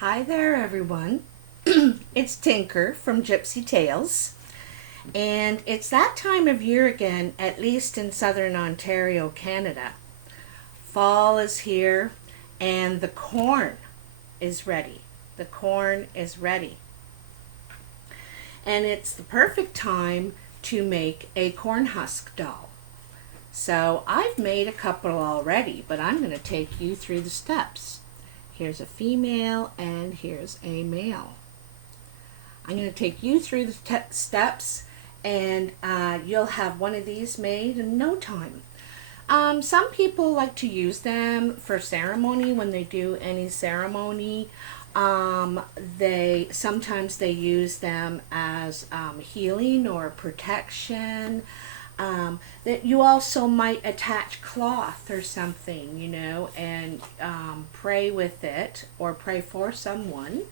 Hi there, everyone. It's Tinker from Gypsy Tales, and it's that time of year again, at least in southern Ontario, Canada. Fall is here, and the corn is ready. The corn is ready. And it's the perfect time to make a corn husk doll. So I've made a couple already, but I'm going to take you through the steps. Here's a female and here's a male. I'm going to take you through the steps, and you'll have one of these made in no time. Some people like to use them for ceremony when they do any ceremony. Sometimes they use them as healing or protection. That you also might attach cloth or something, and pray with it or pray for someone.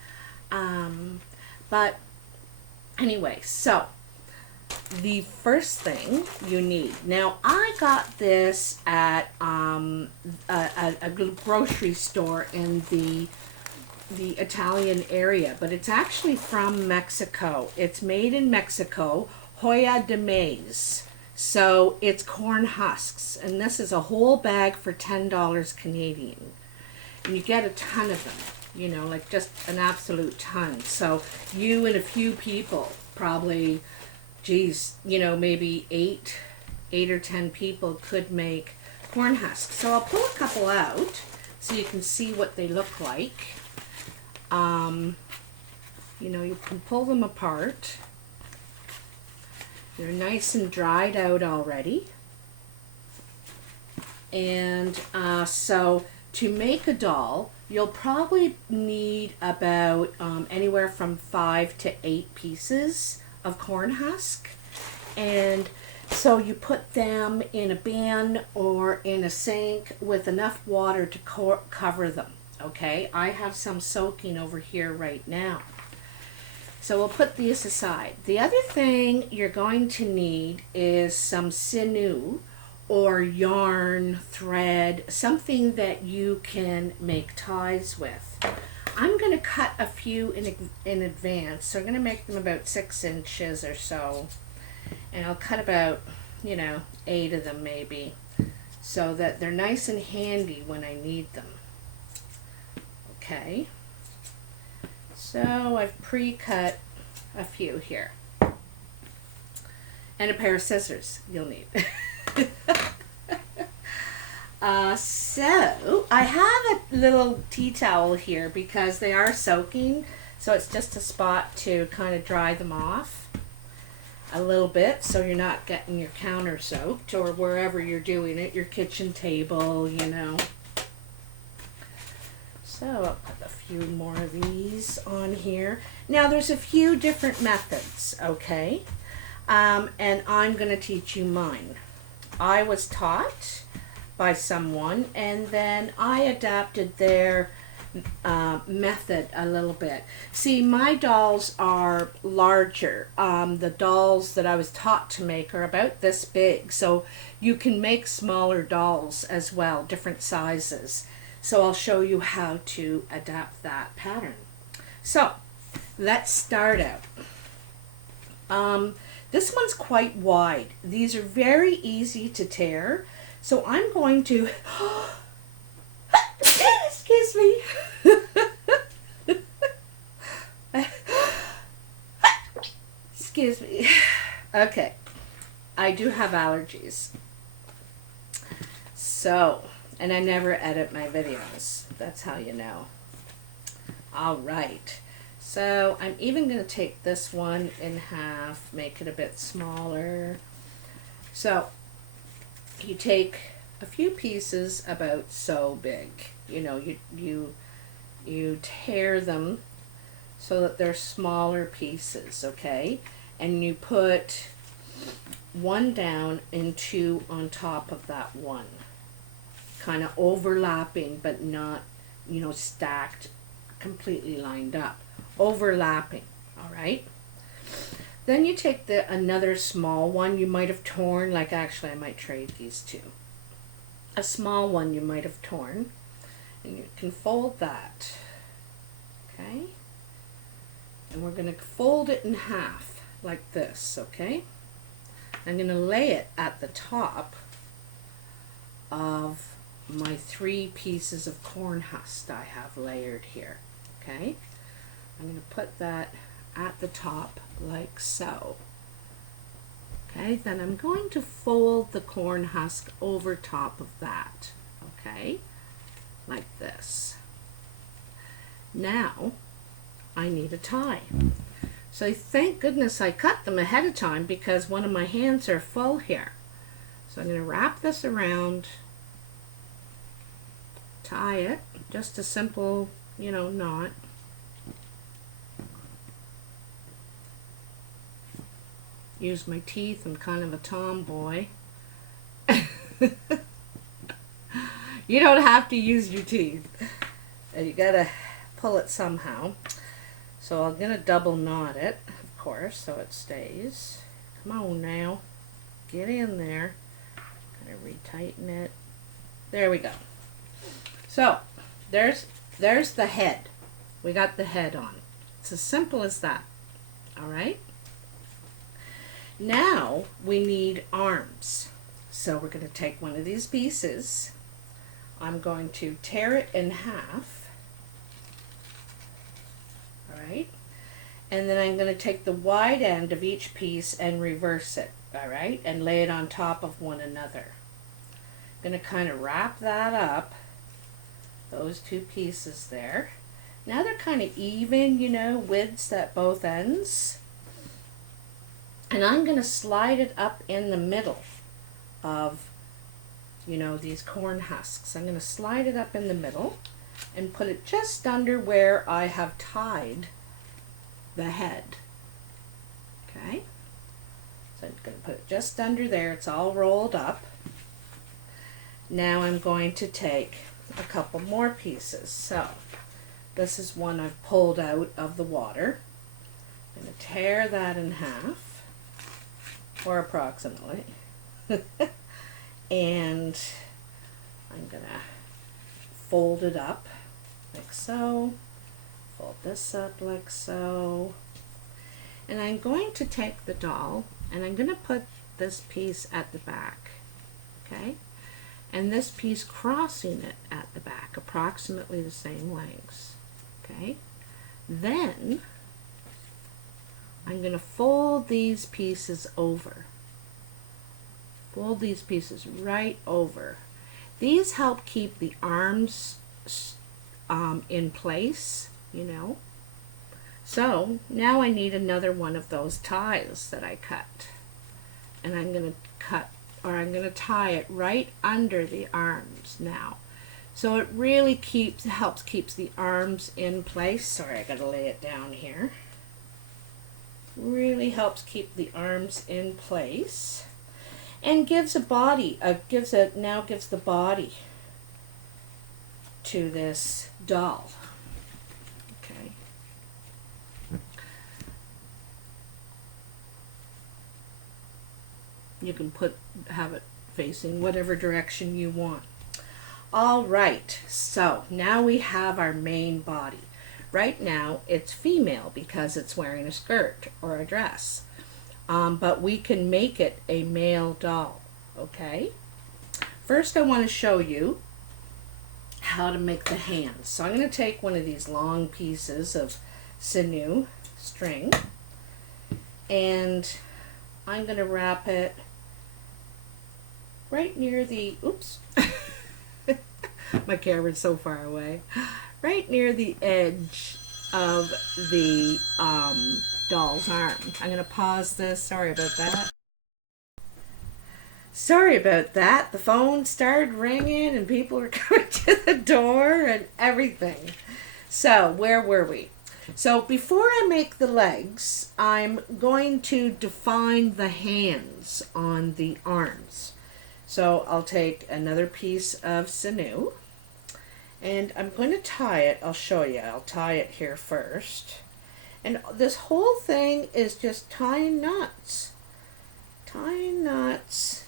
But anyway, so the first thing you need. Now, I got this at a grocery store in the Italian area, but it's actually from Mexico. It's made in Mexico, Hoya de Maize. So it's corn husks, and this is a whole bag for $10 Canadian. And you get a ton of them, like just an absolute ton. So you and a few people, probably, maybe eight or 10 people could make corn husks. So I'll pull a couple out so you can see what they look like. You can pull them apart. They're nice and dried out already. And so to make a doll, you'll probably need about anywhere from 5 to 8 pieces of corn husk. And so you put them in a bin or in a sink with enough water to cover them. Okay, I have some soaking over here right now. So we'll put these aside. The other thing you're going to need is some sinew or yarn, thread, something that you can make ties with. I'm going to cut a few in advance. So I'm going to make them about 6 inches or so. And I'll cut about, 8 of them maybe, so that they're nice and handy when I need them. Okay. So I've pre-cut a few here. And a pair of scissors you'll need. So I have a little tea towel here because they are soaking. So it's just a spot to kind of dry them off a little bit so you're not getting your counter soaked or wherever you're doing it, your kitchen table, So I'll put a few more of these on here. Now there's a few different methods, okay? And I'm going to teach you mine. I was taught by someone, and then I adapted their method a little bit. See, my dolls are larger. The dolls that I was taught to make are about this big, so you can make smaller dolls as well, different sizes. So I'll show you how to adapt that pattern. So let's start out. This one's quite wide. These are very easy to tear. So I'm going to, excuse me. Excuse me. Okay. I do have allergies. So, and I never edit my videos. That's how you know. All right. So I'm even going to take this one in half, make it a bit smaller. So you take a few pieces about so big. You tear them so that they're smaller pieces, okay? And you put one down and two on top of that one. Kind of overlapping, but not, stacked, completely lined up. Overlapping, all right? Then you take another small one you might have torn, like actually I might trade these two. A small one you might have torn, and you can fold that, okay? And we're going to fold it in half like this, okay? I'm going to lay it at the top of my 3 pieces of corn husk I have layered here, okay? I'm going to put that at the top like so. Okay, then I'm going to fold the corn husk over top of that, okay? Like this. Now, I need a tie. So thank goodness I cut them ahead of time because one of my hands are full here. So I'm going to wrap this around, tie it, just a simple, you know, knot. Use my teeth, I'm kind of a tomboy. You don't have to use your teeth. You gotta pull it somehow. So I'm gonna double knot it, of course, so it stays. Come on now, get in there. Gotta retighten it. There we go. So there's the head. We got the head on. It's as simple as that. All right. Now we need arms. So we're going to take one of these pieces. I'm going to tear it in half. All right. And then I'm going to take the wide end of each piece and reverse it. All right. And lay it on top of one another. I'm going to kind of wrap that up. Those 2 pieces there. Now they're kind of even, you know, widths at both ends. And I'm going to slide it up in the middle of, you know, these corn husks. I'm going to slide it up in the middle and put it just under where I have tied the head. Okay? So I'm going to put it just under there. It's all rolled up. Now I'm going to take a couple more pieces. So this is one I've pulled out of the water. I'm going to tear that in half. Or approximately. And I'm gonna fold it up like so, fold this up like so, and I'm going to take the doll and I'm going to put this piece at the back, okay, and this piece crossing it at the back, approximately the same lengths, okay. Then I'm going to fold these pieces over. Fold these pieces right over. These help keep the arms in place, you know. So now I need another one of those ties that I cut. And I'm going to tie it right under the arms now. So it really helps keep the arms in place. Sorry, I got to lay it down here. Really helps keep the arms in place and gives a body, gives the body to this doll. Okay. You can have it facing whatever direction you want. All right, so now we have our main body. Right now, it's female because it's wearing a skirt or a dress. But we can make it a male doll, okay? First, I want to show you how to make the hands. So I'm going to take one of these long pieces of sinew string, and I'm going to wrap it right near the, oops, my camera's so far away, right near the edge of the doll's arm. I'm going to pause this. Sorry about that. Sorry about that. The phone started ringing and people were coming to the door and everything. So where were we? So before I make the legs, I'm going to define the hands on the arms. So I'll take another piece of sinew and I'm going to tie it. I'll show you. I'll tie it here first. And this whole thing is just tying knots. Tying knots.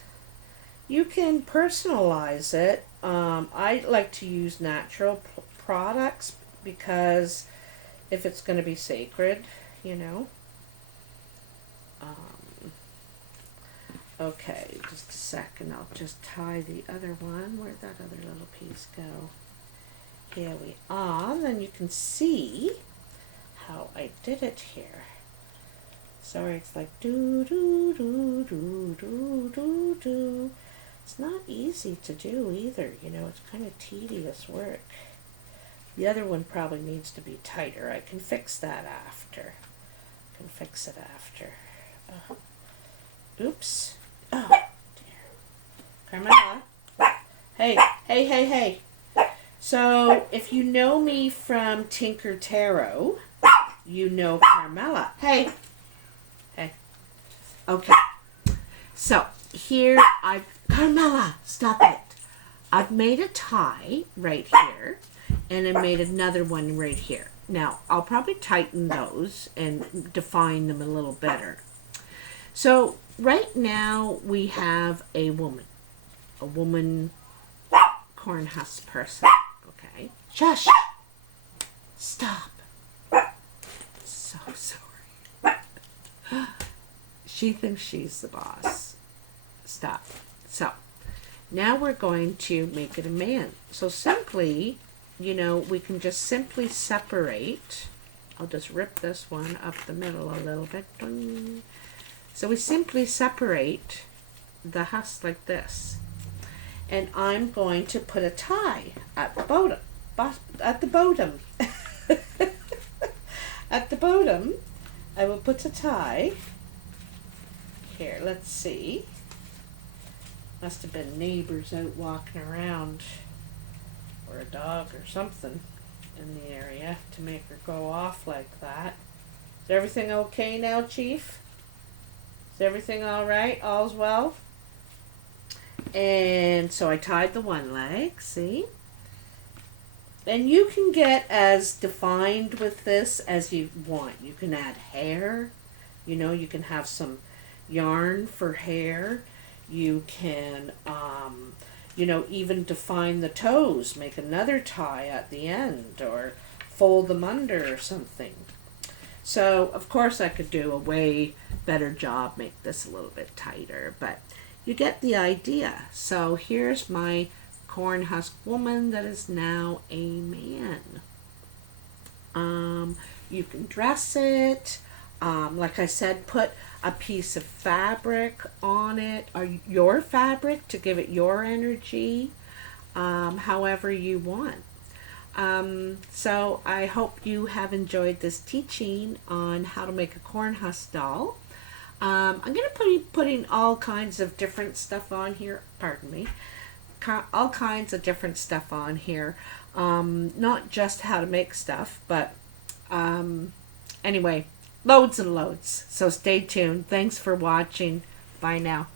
You can personalize it. I like to use natural products because if it's going to be sacred, you know. Okay, just a second. I'll just tie the other one. Where'd that other little piece go? Here we are. Then you can see how I did it here. Sorry, it's like do do do do do do do. It's not easy to do either, you know. It's kind of tedious work. The other one probably needs to be tighter. I can fix that after. Oops. Oh, dear. Carmela. Hey, hey, hey, hey. So, if you know me from Tinker Tarot, you know Carmela. Hey. Hey. Okay. So, here Carmela, stop it. I've made a tie right here, and I made another one right here. Now, I'll probably tighten those and define them a little better. So, right now we have a woman Cornhusk person. Okay. Shush. Stop. So sorry. She thinks she's the boss. Stop. So, now we're going to make it a man. So simply, you know, we can just simply separate. I'll just rip this one up the middle a little bit. So we simply separate the husk like this. And I'm going to put a tie at the bottom. At the bottom. At the bottom, I will put a tie. Here, let's see. Must have been neighbors out walking around, or a dog or something in the area to make her go off like that. Is everything okay now, Chief? Is everything all right? All's well? And so I tied the one leg, see? And you can get as defined with this as you want. You can add hair, you know, you can have some yarn for hair. You can, you know, even define the toes, make another tie at the end, or fold them under or something. So, of course, I could do a way better job, make this a little bit tighter, but you get the idea. So, here's my Cornhusk woman that is now a man. You can dress it. Like I said, put a piece of fabric on it, or your fabric to give it your energy, however you want. So I hope you have enjoyed this teaching on how to make a Cornhusk doll. I'm going to be putting all kinds of different stuff on here, pardon me, all kinds of different stuff on here, not just how to make stuff, but anyway, loads and loads. So stay tuned. Thanks for watching. Bye now.